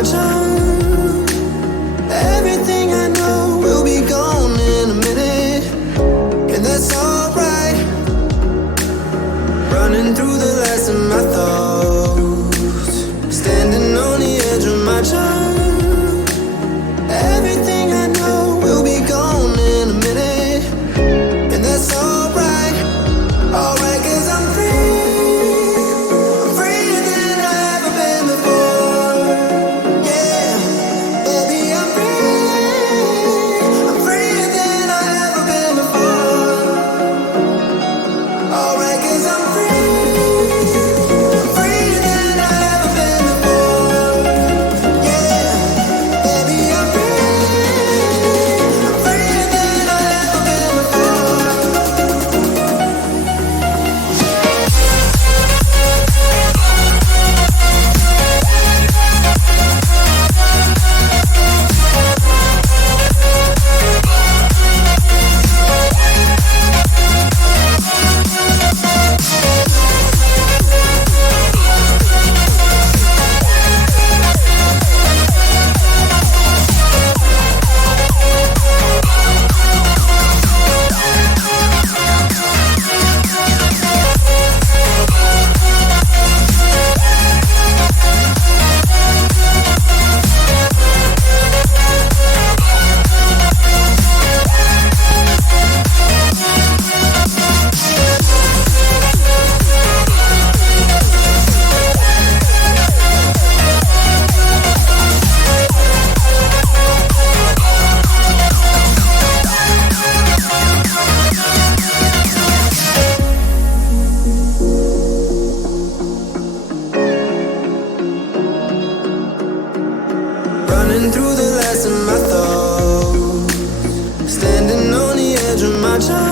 my charm. Everything I know will be gone in a minute, and that's alright. Running through the last of my thoughts, standing on the edge of my charm. Everything I know will be gone in a minute, and that's alright. Alright, 'cause I'm free. I'm freer than I've ever been before. Yeah, baby, I'm free. I'm freer than I've ever been before. Alright, 'cause I'm free. I'm freer than I've ever been before. Yeah, baby, I'm free. I'm freer than I've ever been before. Running through the last of my thoughts, standing on the edge of my charm.